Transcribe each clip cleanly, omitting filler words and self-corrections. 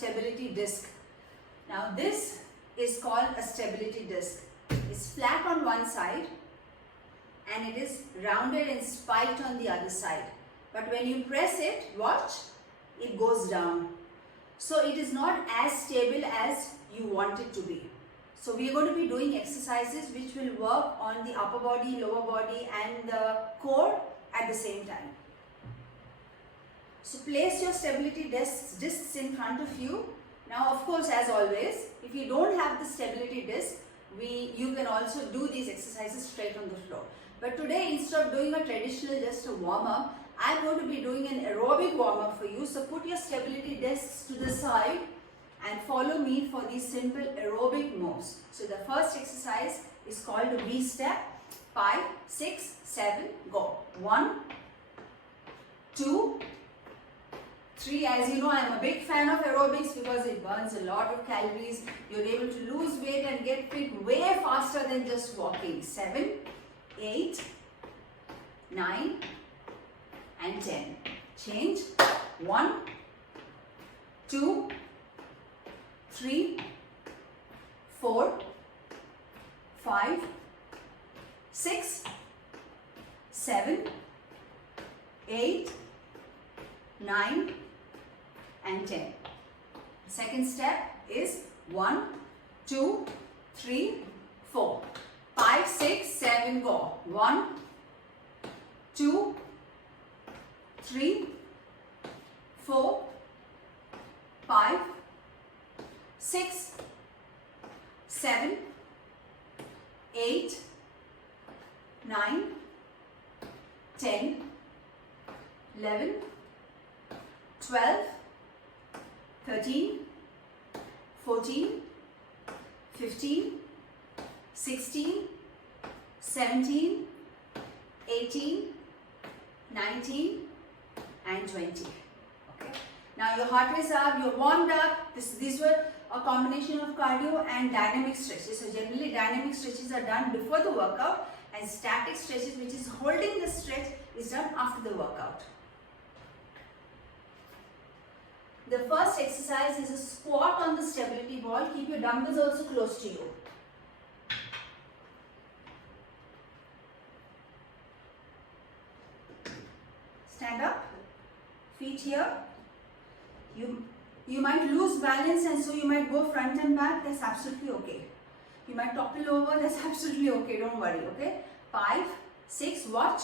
stability disc. Now this is called a stability disc. It's flat on one side and it is rounded and spiked on the other side. But when you press it, watch, it goes down. So it is not as stable as you want it to be. So we are going to be doing exercises which will work on the upper body, lower body and the core at the same time. So place your stability discs in front of you. Now of course, as always, if you don't have the stability disc, you can also do these exercises straight on the floor. But today, instead of doing a traditional just a warm-up, I'm going to be doing an aerobic warm-up for you. So put your stability discs to the side and follow me for these simple aerobic moves. So the first exercise is called a V-step. 5, 6, 7, go. 1, 2, 3. As you know, I am a big fan of aerobics because it burns a lot of calories. You're able to lose weight and get fit way faster than just walking. 7, 8, 9 and 10. Change. 1, 2, 3, 4, 5, 6, 7, 8, 9 and 10. Second step is 1, 2, 3, 4, 5, 6, 7, go. 1, 2, 3, 4, 5, 6, 7, 8, 9, 10, 11, 12, 13, 14, 15, 16, 17, 18, 19 and 20. Okay. Now your heart is up, you're warmed up. These were a combination of cardio and dynamic stretches. So generally dynamic stretches are done before the workout and static stretches, which is holding the stretch, is done after the workout. The first exercise is a squat on the stability ball. Keep your dumbbells also close to you. Stand up, feet here. You might lose balance and so you might go front and back. That's absolutely okay. You might topple over. That's absolutely okay. Don't worry. Okay. 5, 6. Watch.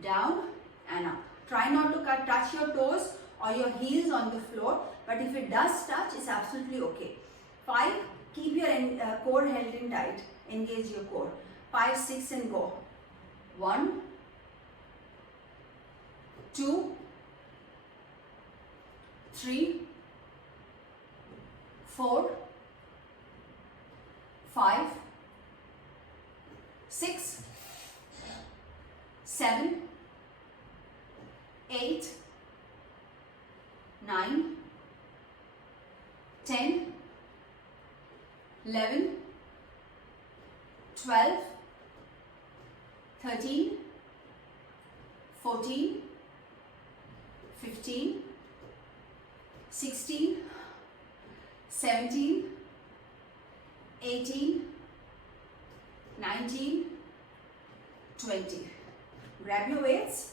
Down and up. Try not to touch your toes or your heels on the floor. But if it does touch, it's absolutely okay. 5. Keep your core held in tight. Engage your core. 5, 6 and go. 1, 2, 3, 4, 5, 6, 7, 8, 9, 10, 11, 12, 13, 14, 15, 16, 17, 18, 19, 20. Grab your weights.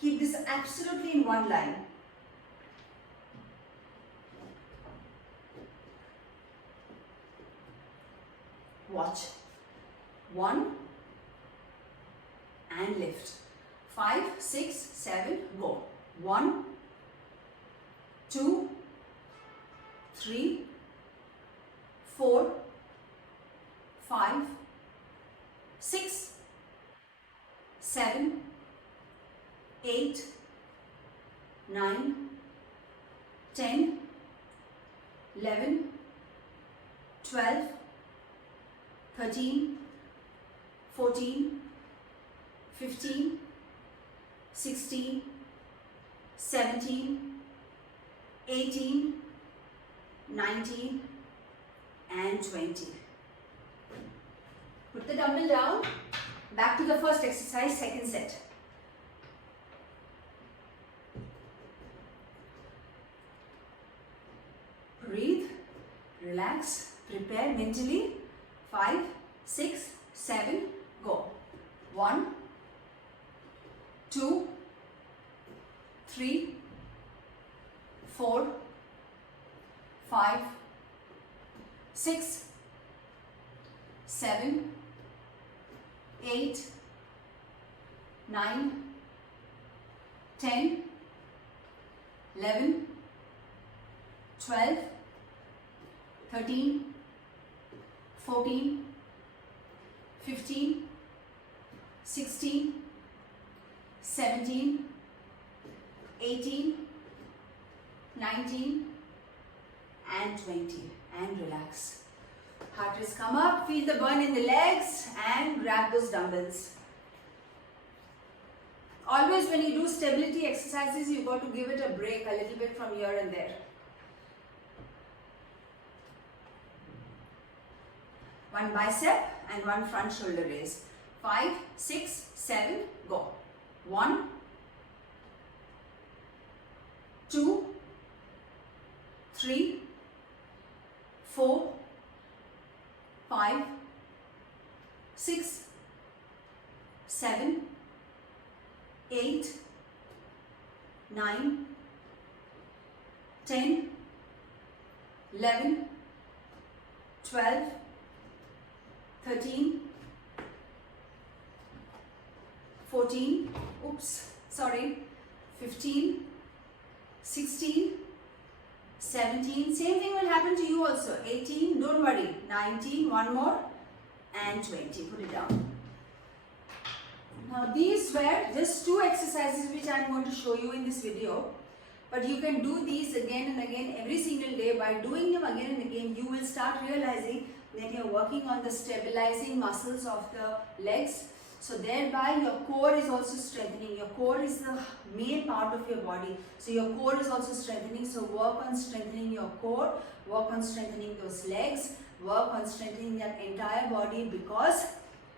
Keep this absolutely in one line. Watch. 1 and lift. 5, 6, 7, go. 1, 2, 3, 4, 5, 6, 7, 8, 9, 10, 11, 12, 13, 14, 15, 16, 17, 18, 19 and 20. Put the dumbbell down. Back to the first exercise, second set. Relax. Prepare mentally. 5, 6, 7, go. 1, 2, 3, 4, 5, 6, 7, 8, 9, 10, 11, 12, 13, 14, 15, 16, 17, 18, 19 and 20, and relax. Heart rates come up, feel the burn in the legs and grab those dumbbells. Always when you do stability exercises, you got to give it a break a little bit from here and there. One bicep and one front shoulder raise. 5, 6, 7, go. 1, 2, 3, 4, 5, 6, 7, 8, 9, 10, 11, 12, 13, 14, 15, 16, 17, same thing will happen to you also, 18, don't worry, 19, one more, and 20, put it down. Now these were just 2 exercises which I am going to show you in this video, but you can do these again and again every single day. By doing them again and again, you will start realizing that you are working on the stabilizing muscles of the legs. So thereby your core is also strengthening. Your core is the main part of your body. So your core is also strengthening. So work on strengthening your core, work on strengthening those legs, work on strengthening that entire body, because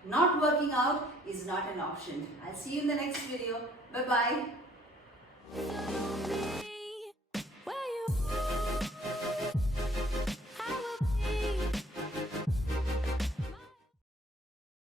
not working out is not an option. I'll see you in the next video. Bye-bye.